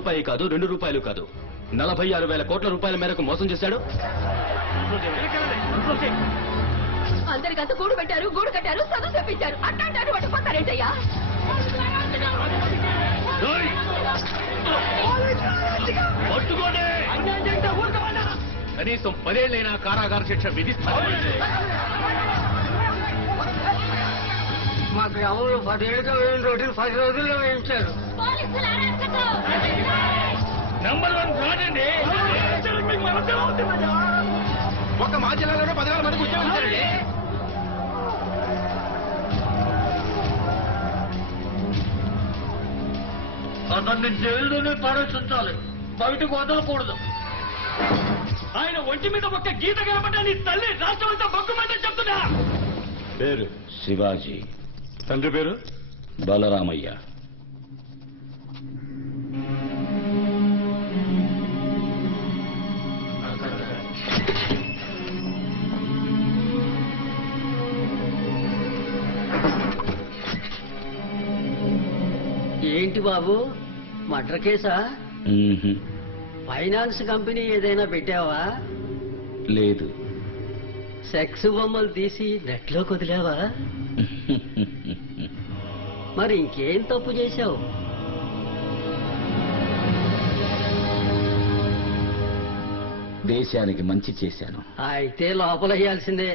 రూపాయి కాదు, 2 రూపాయలు కాదు, 46,000 కోట్ల రూపాయల మేరకు మోసం చేశాడు. అందరికంత గూడు పెట్టారు, గూడు కట్టారు, చదువు చెప్పించారు. అట్టాంటారు పట్టుకుపోతారేంటయ్యా? కనీసం 10 ఏళ్లైనా కారాగార శిక్ష విధిస్తారు. మా గ్రామంలో 10 ఏళ్ళుగా వేయిన రోడ్డులు 10 రోజుల్లో వేయించారు. నంబర్ 1 ఫ్రాడ్ అండి. ఒక మా జిల్లాలోనే 10,000 మందికి ఉద్యోగం ఇచ్చారండి. అతన్ని జైల్లోనే పడేసించాలి, బయటకు వదలకూడదు. ఆయన ఒంటి మీద ఒక్క గీత కనబడ్డా నీ తల్లి రాష్ట్రం అంతా బొగ్గుమంటే చెప్తున్నా. పేరు శివాజీ. తండ్రి పేరు బలరామయ్య. ఏంటి బాబు, మర్డర్ కేసా? మ్మ్హ్. ఫైనాన్స్ కంపెనీ ఏదైనా పెట్టావా? లేదు. సెక్స్ బొమ్మలు తీసి నెట్లో కుదిలావా? మరి ఇంకేం తప్పు చేశావు? దేశానికి మంచి చేశాను. అయితే లోపల వేయాల్సిందే.